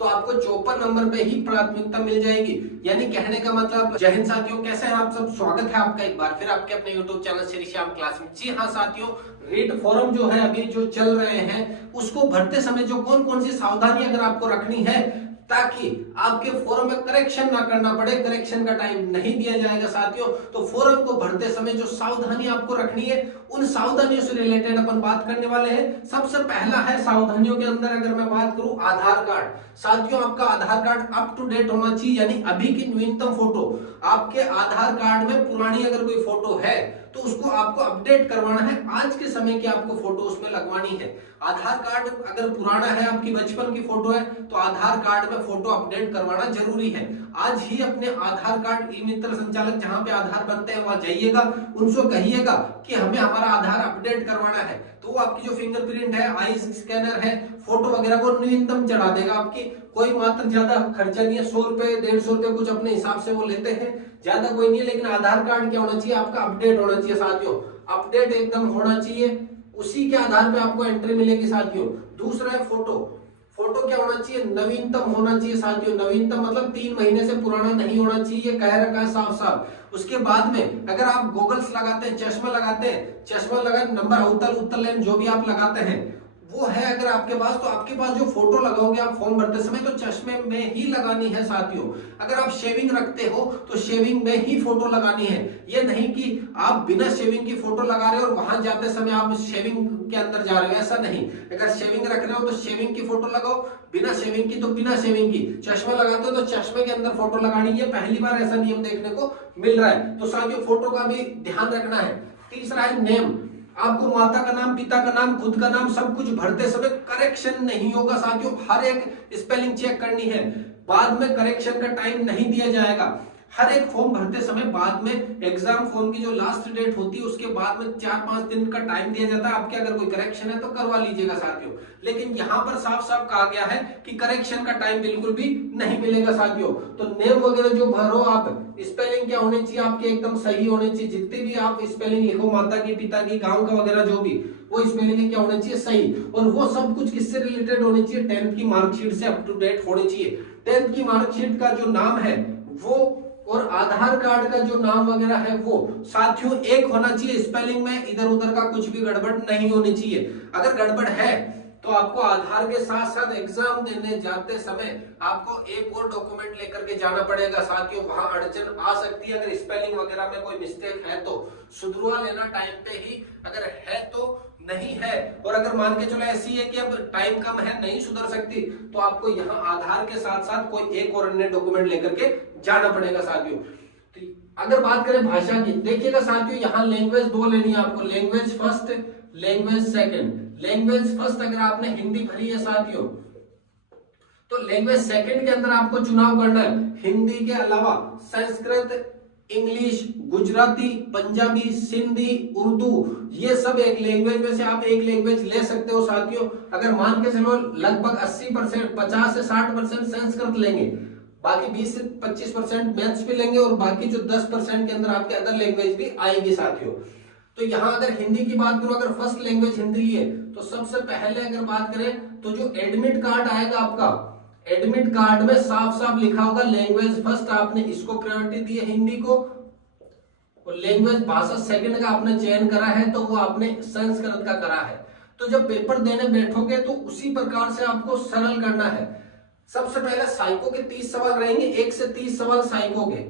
तो आपको 54 नंबर पे ही प्राथमिकता मिल जाएगी। यानी कहने का मतलब, जय हिंद साथियों, कैसे हैं आप सब। स्वागत है आपका एक बार फिर आपके अपने YouTube channel Shri Shyam class में। जी हाँ साथियों, रीट फॉर्म जो है अभी जो चल रहे हैं उसको भरते समय जो कौन कौन सी सावधानी अगर आपको रखनी है ताकि आपके फॉर्म में करेक्शन ना करना पड़े, करेक्शन का टाइम नहीं दिया जाएगा साथियों। तो फॉर्म को भरते समय जो सावधानी आपको रखनी है उन सावधानियों से रिलेटेड अपन बात करने वाले हैं। सबसे पहला है सावधानियों के अंदर अगर मैं बात करूं, आधार कार्ड। साथियों आपका आधार कार्ड अप टू डेट होना चाहिए, यानी अभी की न्यूनतम फोटो। आपके आधार कार्ड में पुरानी अगर कोई फोटो है तो उसको आपको अपडेट करवाना है, आज के समय की आपको फोटो उसमें लगवानी है। आधार कार्ड अगर पुराना है, आपकी बचपन की फोटो है, तो आधार कार्ड में फोटो अपडेट करवाना जरूरी है। आज ही अपने आधार कार्ड ई मित्र संचालक जहां पे आधार बनते हैं वहां जाइएगा, उनसे कहिएगा कि हमें हमारा आधार अपडेट करवाना है, तो वो आपकी जो फिंगरप्रिंट है, आईज स्कैनर है, फोटो वगैरह को न्यूनतम चढ़ा देगा। आपकी कोई मात्र ज्यादा खर्चा नहीं है, 100 रुपए 150 रुपए कुछ अपने हिसाब से वो लेते हैं, ज्यादा कोई नहीं है। लेकिन आधार कार्ड क्या होना चाहिए, आपका अपडेट होना चाहिए साथियों, अपडेट एकदम होना चाहिए, उसी के आधार पे आपको एंट्री मिलेगी साथियों। दूसरा है फोटो। फोटो क्या होना चाहिए, नवीनतम होना चाहिए साथियों। नवीनतम मतलब 3 महीने से पुराना नहीं होना चाहिए, कह रखा है साफ साफ। उसके बाद में अगर आप गॉगल्स लगाते हैं, चश्मा लगाते हैं, चश्मा लगा नंबर उत्तल लेंस जो भी आप लगाते हैं वो है अगर आपके पास, तो आपके पास जो फोटो लगाओगे आप फॉर्म भरते समय तो चश्मे में ही लगानी है साथियों। अगर आप शेविंग रखते हो तो शेविंग में ही फोटो लगानी है। ये नहीं कि आप बिना शेविंग की फोटो लगा रहे हो और वहां जाते समय आप शेविंग के अंदर जा रहे हो, ऐसा नहीं। अगर शेविंग रख रहे हो तो शेविंग की फोटो लगाओ, बिना शेविंग की तो बिना शेविंग की, चश्मा लगाते हो तो चश्मे के अंदर फोटो लगानी है। पहली बार ऐसा नियम देखने को मिल रहा है, तो साथियों फोटो का भी ध्यान रखना है। तीसरा है नेम। आपको माता का नाम, पिता का नाम, खुद का नाम सब कुछ भरते समय करेक्शन नहीं होगा साथियों। हर एक स्पेलिंग चेक करनी है, बाद में करेक्शन का टाइम नहीं दिया जाएगा। हर एक फॉर्म भरते समय बाद में एग्जाम फॉर्म की जो लास्ट डेट होती है उसके बाद में 4-5 दिन का टाइम दिया जाता है। आपके अगर कोई करेक्शन है तो करवा लीजिएगा साथियों। लेकिन यहाँ पर साफ साफ कहा गया है कि करेक्शन का टाइम बिल्कुल भी नहीं मिलेगा साथियों। तो नेम वगैरह जो भरो आप, स्पेलिंग क्या होनी चाहिए आपके, एकदम सही होने चाहिए। जितने भी आप स्पेलिंग लिखो, माता की, पिता की, गांव का वगैरह जो भी, वो स्पेलिंग क्या होना चाहिए, सही। और वो सब कुछ किससे रिलेटेड होनी चाहिए, 10th की मार्कशीट से अप टू डेट होनी चाहिए। 10th की मार्कशीट का जो नाम है वो और आधार कार्ड का जो नाम वगैरह है वो साथियों एक होना चाहिए। स्पेलिंग में इधर उधर का कुछ भी गड़बड़ नहीं होनी चाहिए। अगर गड़बड़ है तो आपको आधार के साथ साथ एग्जाम देने जाते समय आपको एक और डॉक्यूमेंट लेकर के जाना पड़ेगा साथियों। वहां अड़चन आ सकती है, अगर स्पेलिंग वगैरह में कोई मिस्टेक है तो सुधरवा लेना टाइम पे ही, अगर है तो नहीं है। और अगर मान के चलो ऐसी है कि अब टाइम कम है, नहीं सुधर सकती, तो आपको यहाँ आधार के साथ साथ कोई एक और अन्य डॉक्यूमेंट लेकर के जाना पड़ेगा साथियों। तो अगर बात करें भाषा की, देखिएगा साथियों यहाँ लैंग्वेज 2 लेनी है आपको, language first, language second. Language first अगर आपने हिंदी भरी है साथियों तो लैंग्वेज सेकंड के अंदर आपको चुनाव करना है। हिंदी के अलावा संस्कृत, इंग्लिश, गुजराती, पंजाबी, सिंधी, उर्दू, ये सब एक लैंग्वेज में से आप एक लैंग्वेज ले सकते हो साथियों। अगर मान के चलो लगभग 80%, 50 से 60% संस्कृत लेंगे, बाकी 20 से 25% मैथ्स भी लेंगे और बाकी जो 10% के अंदर आपके अदर लैंग्वेज भी आएगी साथियों। तो यहाँ अगर हिंदी की बात करूं, अगर फर्स्ट लैंग्वेज हिंदी है तो सबसे पहले अगर बात करें तो जो एडमिट कार्ड आएगा आपका, एडमिट कार्ड में साफ साफ लिखा होगा लैंग्वेज फर्स्ट, आपने इसको प्रायोरिटी दी है हिंदी को, और लैंग्वेज भाषा सेकंड का आपने चयन करा है तो वो आपने संस्कृत का करा है। तो जब पेपर देने बैठोगे तो उसी प्रकार से आपको सरल करना है। सबसे पहले साइको के 30 सवाल रहेंगे, 1 से 30 सवाल साइको के।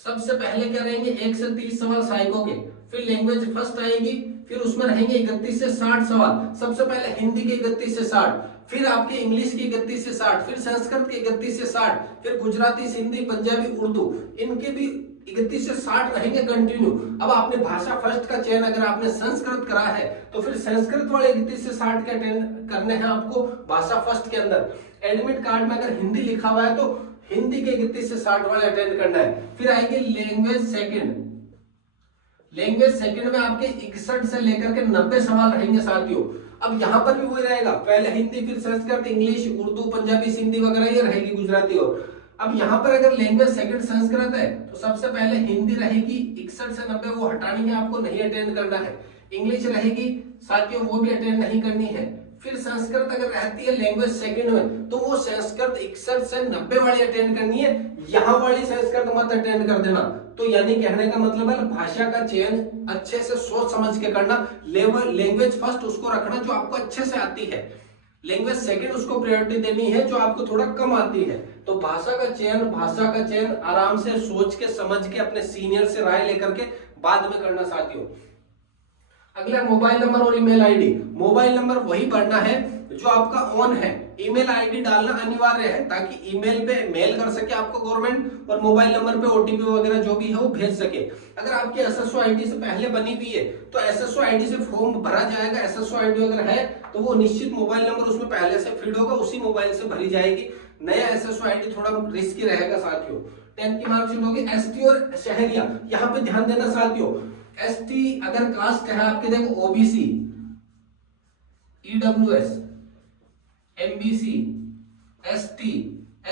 सबसे पहले क्या रहेंगे, 1 से 30 सवाल साइको के। फिर लैंग्वेज फर्स्ट आएगी, फिर उसमें रहेंगे 31 से 60 सवाल। सबसे पहले हिंदी के 31 से 60, फिर आपके इंग्लिश की 31 से 60, फिर संस्कृत के 31 से 60, फिर गुजराती, सिंधी, पंजाबी, उर्दू, इनके भी 31 से 60 रहेंगे कंटिन्यू। अब आपने भाषा फर्स्ट का चयन अगर आपने संस्कृत करा है तो फिर संस्कृत वाले 31 से 60 के अटेंड करने हैं आपको भाषा फर्स्ट के अंदर। एडमिट कार्ड में अगर हिंदी लिखा हुआ है तो हिंदी के 31 से 60 वाले अटेंड करना है। फिर आएगी लैंग्वेज सेकंड। लैंग्वेज सेकंड में आपके 61 से लेकर के 90 सवाल रहेंगे साथियों। अब यहाँ पर भी वही रहेगा, पहले हिंदी, फिर संस्कृत, इंग्लिश, उर्दू, पंजाबी, सिंधी वगैरह ये रहेगी, गुजराती। और अब यहाँ पर अगर लैंग्वेज सेकंड संस्कृत है तो सबसे पहले हिंदी रहेगी, 61 से 90 वो हटानी है आपको, नहीं अटेंड करना है। इंग्लिश रहेगी साथियों, वो भी अटेंड नहीं करनी है। फिर संस्कृत अगर रहती है लैंग्वेज सेकंड में, तो वो संस्कृत 61 से 90 वाली अटेंड करनी है, यहाँ वाली संस्कृत मत अटेंड कर देना। तो यानी कहने का मतलब है भाषा का चयन अच्छे से सोच समझ के करना। लैंग्वेज फर्स्ट उसको रखना जो आपको अच्छे से आती है, लैंग्वेज सेकंड उसको प्रायोरिटी देनी है जो आपको थोड़ा कम आती है। तो भाषा का चयन आराम से सोच के समझ के अपने सीनियर से राय लेकर के बाद में करना साथियों। अगला मोबाइल नंबर और ईमेल आईडी। मोबाइल नंबर वही भरना है जो आपका ऑन है, ईमेल आईडी डालना अनिवार्य है ताकि ईमेल पे मेल कर सके आपको गवर्नमेंट, और मोबाइल नंबर पे ओटीपी वगैरह जो भी है वो भेज सके। अगर आपकी एसएसओ आईडी से पहले बनी हुई है तो एसएसओ आईडी से फॉर्म भरा जाएगा। एसएसओ आईडी अगर है तो वो निश्चित मोबाइल नंबर उसमें पहले से फीड होगा, उसी मोबाइल से भरी जाएगी। नया एसएसओ आईडी थोड़ा रिस्की रहेगा साथियों। 10th की मार्कशीट होगी। एसटी और शहरिया, यहाँ पे ध्यान देना साथियों। एसटी अगर कास्ट है आपके, देखो OBC, EWS, MBC, ST,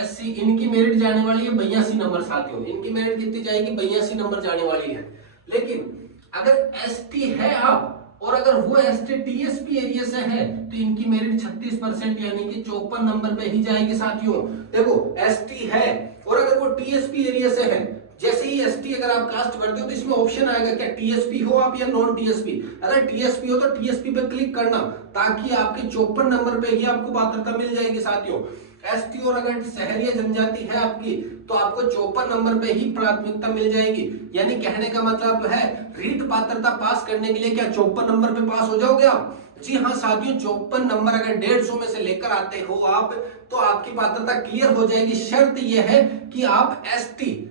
SC, इनकी मेरिट जाने वाली है 82 नंबर साथियों। इनकी मेरिट कितनी जाएगी? 82 नंबर जाने वाली है। लेकिन अगर एसटी है आप और अगर वो एसटी टीएसपी एरिया से है तो इनकी मेरिट 36% यानी कि 54 नंबर पे ही जाएगी साथियों। देखो एसटी है और अगर वो टीएसपी एरिया से है, जैसे ही एसटी अगर आप कास्ट करते हो तो इसमें ऑप्शन आएगा क्या टीएसपी हो आप या नॉन टीएसपी। अगर टीएसपी हो तो टीएसपी पे क्लिक करना ताकि आपके 54 नंबर पे ही आपको पात्रता मिल जाएगी साथियों। एसटी और अगर शहरी जनजाति है आपकी तो आपको 54 नंबर पे ही प्राथमिकता मिल जाएगी। यानी कहने का मतलब है रीट पात्रता पास करने के लिए क्या 54 नंबर पे पास हो जाओगे आप? जी हाँ साथियों, 54 नंबर अगर 150 में से लेकर आते हो आप तो आपकी पात्रता क्लियर हो जाएगी। शर्त यह है कि आप एसटी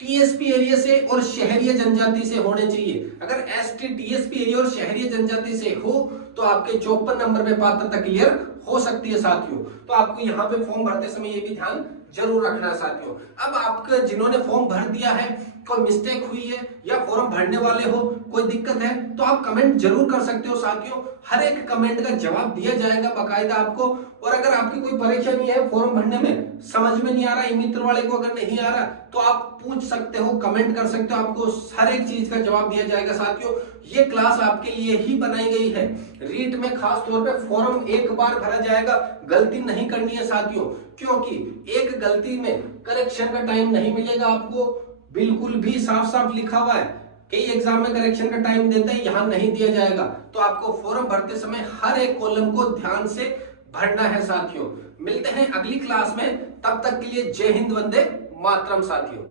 टीएसपी एरिया से और शहरी जनजाति से होने चाहिए। अगर एसटी टीएसपी एरिया और शहरी जनजाति से हो तो आपके 54 नंबर पे पात्रता क्लियर हो सकती है साथियों। तो आपको यहाँ पे फॉर्म भरते समय ये भी ध्यान जरूर रखना है साथियों। अब आपका जिन्होंने फॉर्म भर दिया है, कोई मिस्टेक हुई है या फॉर्म भरने वाले हो कोई दिक्कत है तो आप कमेंट जरूर कर सकते हो साथियों। हर एक कमेंट का जवाब दिया जाएगा बाकायदा आपको। और अगर आपकी कोई परेशानी है फॉर्म भरने में, समझ में नहीं आ रहा, मित्र वाले को अगर नहीं आ रहा तो आप पूछ सकते हो, कमेंट कर सकते हो, आपको हर एक चीज का जवाब दिया जाएगा साथियों। ये क्लास आपके लिए ही बनाई गई है। रीट में खास तौर पे फॉर्म एक बार भरा जाएगा, गलती नहीं करनी है साथियों, क्योंकि एक गलती में करेक्शन का टाइम नहीं मिलेगा आपको। बिल्कुल भी साफ साफ लिखा हुआ है, कई एग्जाम में करेक्शन का टाइम देते हैं, यहाँ नहीं दिया जाएगा। तो आपको फॉर्म भरते समय हर एक कॉलम को ध्यान से भरना है साथियों। मिलते हैं अगली क्लास में, तब तक के लिए जय हिंद, वंदे मातरम साथियों।